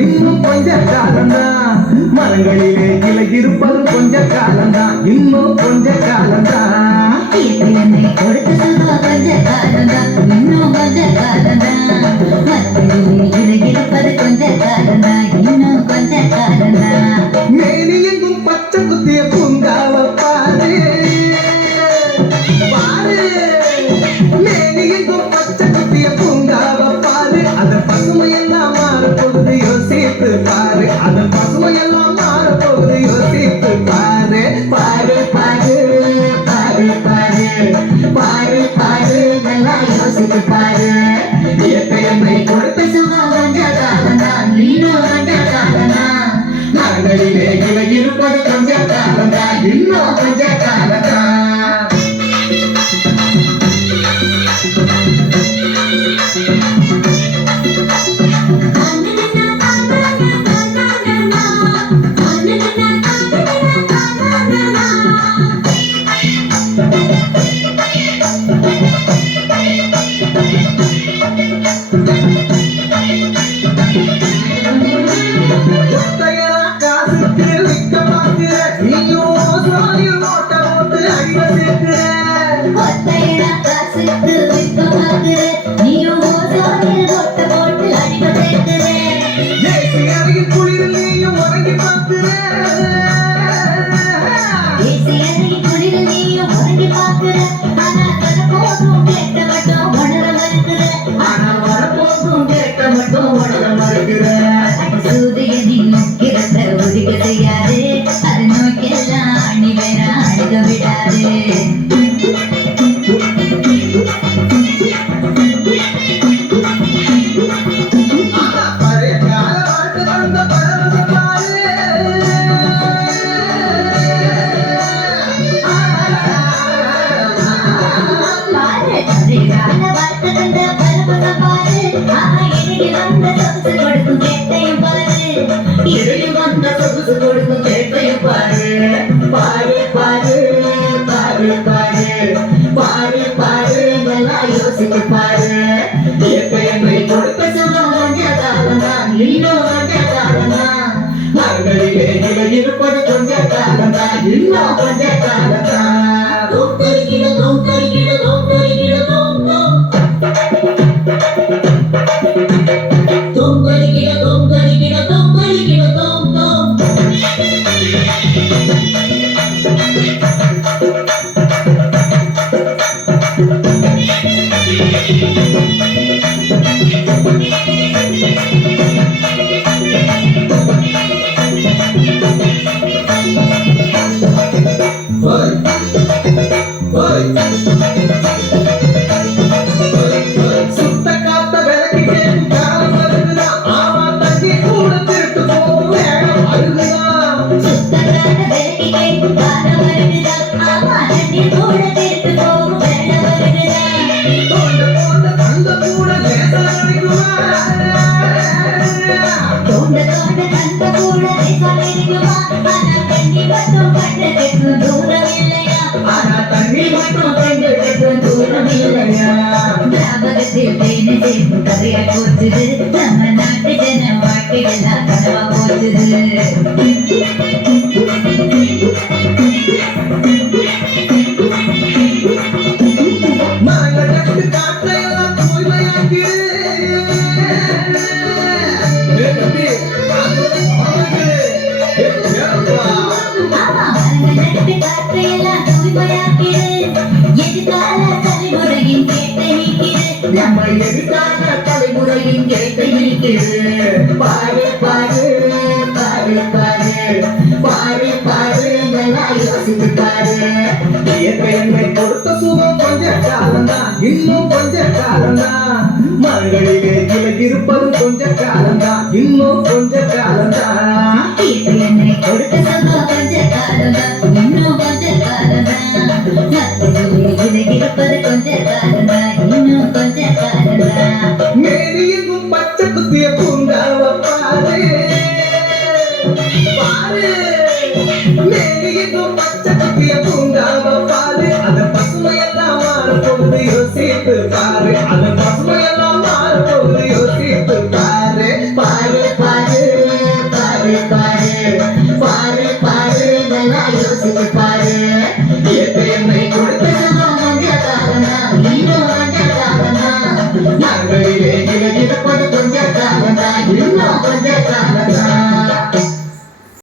இன்னும் கொஞ்ச காலம்தான். மரங்களிலே இலை இருப்பது கொஞ்ச காலம்தான், இன்னும் கொஞ்ச காலம்தான். என்னை கொடுத்த சுகம் கொஞ்ச காலம்தான், இன்னும் கொஞ்ச காலம்தான். மரங்களிலே இலை இருப்பது கொஞ்ச காலம்தான், இன்னும் கொஞ்ச காலம்தான். மேனி எங்கும் பச்சை குத்திய பூங்காவ பாரு பாரு. மேனி எங்கும் பச்சை குத்திய பூங்காவ பாரு. அதன் பசுமையெல்லாம் மாறப்போகுது யோசித்து பாரு. அதன் பசுமையெல்லாம் மாறப்போகுது யோசித்து பாரு. பாரு பாரு பாரு பாரு பாரு பாரு நல்லா யோசித்து பாரு. இயற்கை என்னை கொடுத்த சுகம் கொஞ்ச காலம்தான், இன்னும் கொஞ்ச காலம்தான். மரங்களிலே இலை இருப்பது கொஞ்ச காலம்தான், இன்னும் கொஞ்ச காலம்தான். ஒத்தையரா காசுக்கு விற்க பார்க்கிற நீயும் சாயில் நோட்ட போட்டு அடிவ சேர்க்கிற. ஒத்தையரா காசுக்கு விற்க பார்க்கிற நீயும் சாயில் நோட்ட போட்டு அடிவ சேர்க்கிற. ஏசி அறையில் குளிரில் நீயும் உறங்கி பார்க்கிற. ஏசி அறையில் குளிரில் நீயும் உறங்கி பார்க்கிற. ஆனால் வரப்போதும் கேட்க மட்டும் உணர மறுக்கிற. ஆனால் வரப்போதும் கேட்க மட்டும் உணர மறுக்கிற. சூரியனின் முக்கிரத்தை ஒதுக்க செய்யாது, அது நோக்கெல்லாம் அணி வேற அழுக விடாது. பழைய கால வாழ்க்கை தந்த பரவச பாரு. பாரு அதிகால வாழ்க்கை தந்த பரவசம் பாரு. இடையில் வந்த சொகுசு கொடுக்கும் கேட்டையும் பாரு. இடையில் வந்த சொகுசு கொடுக்கும் கேட்டையும் பாரு. பாரு பாரு பாரு பாரு பாரு பாரு நல்லா யோசித்து பாரு. இயற்கை என்னை கொடுத்த சுகம் கொஞ்ச காலம்தான், இன்னும் கொஞ்ச காலம்தான். மரங்களிலே இலை இருப்பது கொஞ்ச காலம்தான், இன்னும் கொஞ்ச காலம்தான். தூம் தரிக்கிட தூம் தரிக்கிட தூம் தரிக்கிட தூம் தூம். தூம் தரிக்கிட தூம் தரிக்கிட தூம் தரிக்கிட தூம் தூம். சுத்த காத்த விளக்கி கேட்கும் காலம் வருகுதான். ஆமா தண்ணி கூட திருட்டு போகும் வேகம் அருகுதான். சுத்தக்கார விலக்கி கேட்கும் காலம் வருகுதான். ஆமா தண்ணீர் கூட தீர்த்து போகும் வேலை வருகுதான். தோண்ட தோண்ட தங்க கூட லேசா கிடைக்குமா? தோண்ட தோண்ட கண்ட கூட லேசா இருக்குமா? ஆனா தண்ணி மட்டும் கண்டதுக்கு தூரம் இல்லையா? ஆனா தண்ணி மட்டும் கண்ணுக்கு தூரம் இல்லையா? ஞாபகத்தில் தேனை சேர்க்கும் கதையா போச்சுது. நம்ம நாட்டு ஜன வாழ்க்கையெல்லாம் கனவா போச்சுது. மரங்கள் நட்டு காற்றையெல்லாம் தூய்மையாக்கிடு. ஆமா மரங்கள் நட்டு காற்றையெல்லாம் தூய்மையாக்கிடு. எதிர்கால தலைமுறையின் கேட்டை நீக்கிடு. நம்ம எதிர்கால தலைமுறையின் கேட்டை நீக்கிடு. பாரு பாரு பாரு பாரு பாரு பாரு நல்லா யோசித்து பாரு. இயற்கை என்னை கொடுத்த சுகம் கொஞ்ச காலம்தான், இன்னும் கொஞ்ச காலம்தான். மரங்களிலே இலை இருப்பது கொஞ்ச காலம்தான், இன்னும் கொஞ்ச காலம்தான். என்னை கொடுத்த சுகம் கொஞ்ச காலம்தான், இன்னும் கொஞ்ச காலம்தான். மரங்களிலே இலை இருப்பது கொஞ்ச காலம்தான், இன்னும் கொஞ்ச காலம்தான். மேனி எங்கும் பச்சை குத்திய பூங்காவ பாரு பாரு. மேனி எங்கும் பச்சை குத்திய பூங்காவ பாரு. அதன் பசுமையெல்லாம் மாறப்போகுது யோசித்து பாரு. அதன் பசுமையெல்லாம் மாறப்போகுது யோசித்து பாரு. பாரு பாரு யோசித்து பாரு